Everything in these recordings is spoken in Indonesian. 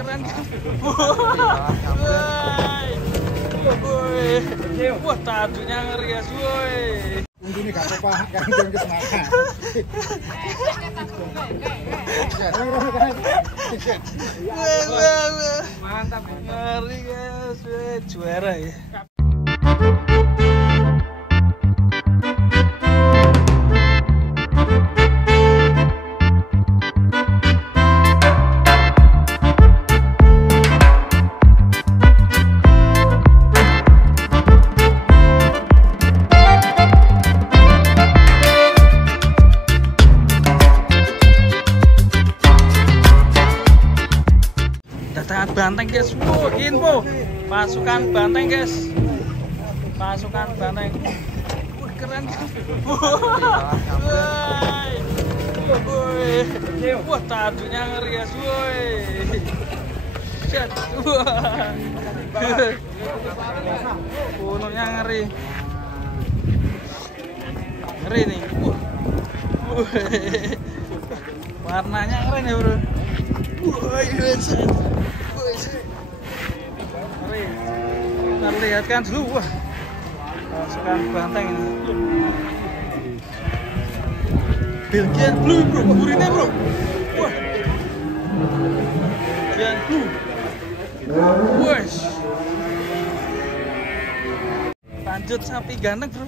keren. Wah, tadunya ngeri guys, woi. Ini gak apa-apa, kan jangan kesemangat. Mantap, ngeri guys, juara ya. Banteng guys, info pasukan banteng guys, pasukan banteng. Keren. Wah, tadunya ngeri guys, woi. Set. Punuknya ngeri. Ngeri nih. Warnanya keren ya, Bro. Woi, set. Kita lihatkan dulu, wah, pasukan banteng ini. Belgian Blue bro, burinnya bro, wah, Belgian Blue, wes, lanjut sapi ganteng bro,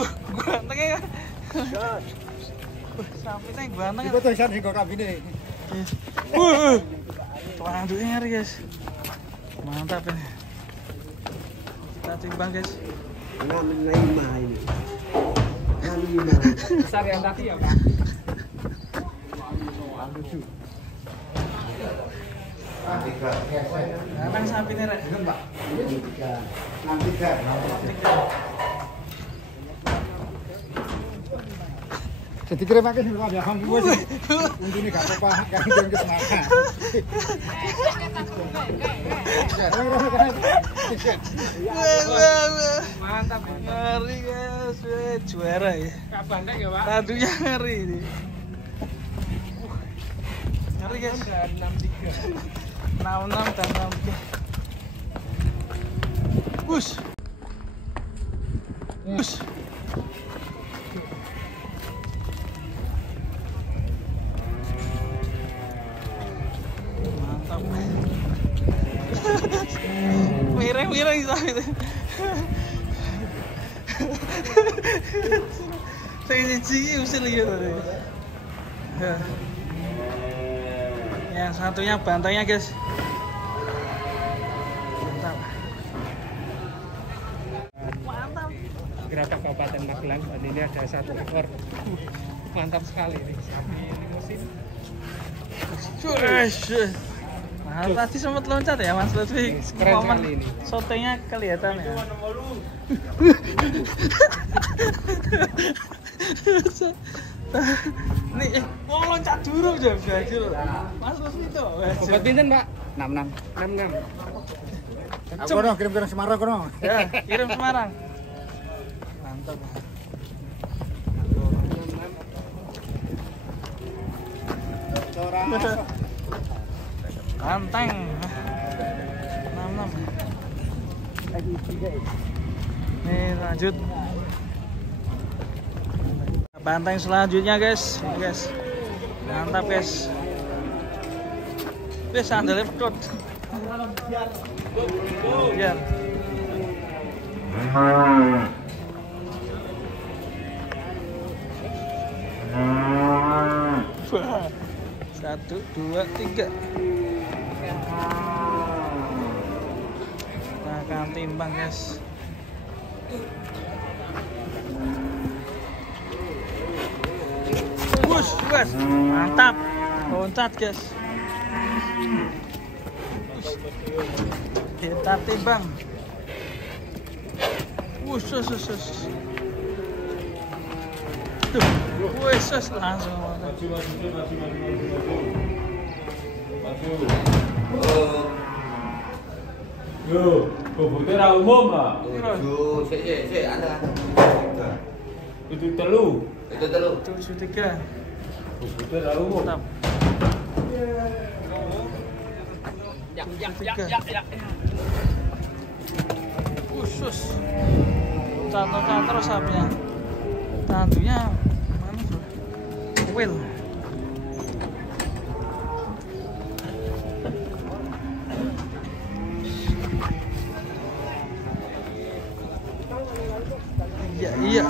wah, gantengnya ya, wah, sapinya ganteng. Itu tulisan di kabine. Tanduknya ngeri guys, mantap ini. Kita timbang guys. 65 ini. 65. Besar yang tadi ya Pak? 67. Nang sapi ini rek. Belum Pak. 63. Jadi kira pakai sih ya kamu gue sih. Ini gak apa-apa, kan jangan kesemangat. Mantap, ngeri guys, juara ya. Banteng ya Pak? Tadunya ngeri ini. Ngeri guys. 63. 66 dan 63. Bus. Bus. Mantap. Mireng-mireng sapi itu. Saya siji usil gitu tadi. Yang satunya bantengnya guys. Mantap. Mantap. Geratak Kabupaten Magelang, dan ini ada satu ekor. Mantap sekali nih sapi limusin. Nah, tadi sempat loncat ya Mas Lutfi. Keren Momen sekali ini. sotenya kelihatan ya. Nih, mau loncat dulu aja belajar. Mas Lutfi itu. Obat pinten Pak? 66. 66. Aku kono kirim-kirim Semarang kono. Ya, kirim Semarang. Mantap. Banteng 66. Nih lanjut banteng selanjutnya guys. Ini guys, mantap guys. Wes sandalnya pedot. Biar. Wah. 1, 2, 3. Kita akan timbang guys. Wush, guys, mantap, loncat guys. Kita timbang. Wush, Wes langsung mantap. Yo, bobotnya ra umum lah. Yo, sik ada. Itu telu. 73. Bobotnya ra umum. Mantap. Khusus cantor sapinya, tandunya mana bro? Will. Iya.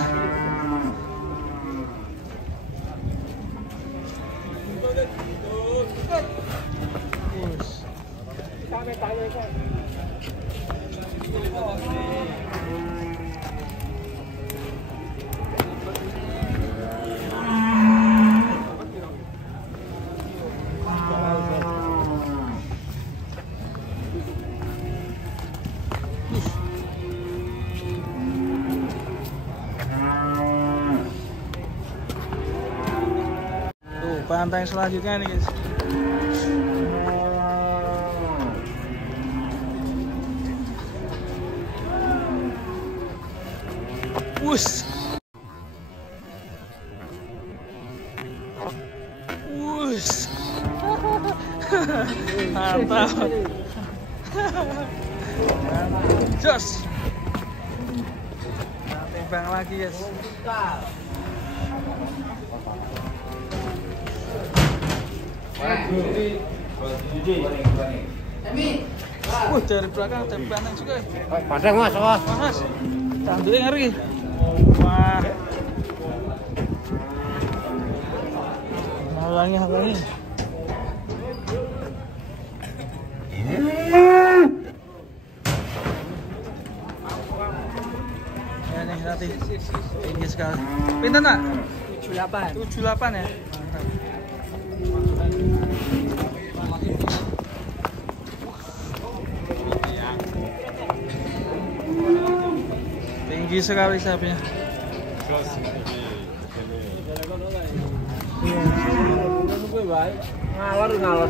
Tuh, pantai selanjutnya nih guys. Wus. Mantap. Jos. Nah, timbang lagi guys. Dari belakang ada banteng juga. Padang mas, awas. Mas, tanduknya ngeri. Wah. Halangi. Ya nih nanti tinggi sekali. Pinten nak? 78 ya. Mantap. Tinggi sekali sapinya. Ngalor.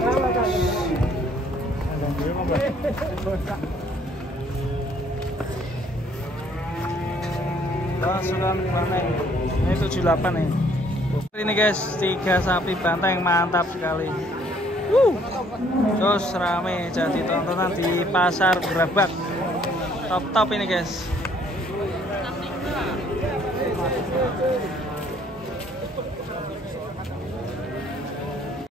Pasukan banteng. Ini 78 nih. Ini guys, 3 sapi banteng mantap sekali. Terus rame jadi tontonan di pasar Gerabak. Top ini guys.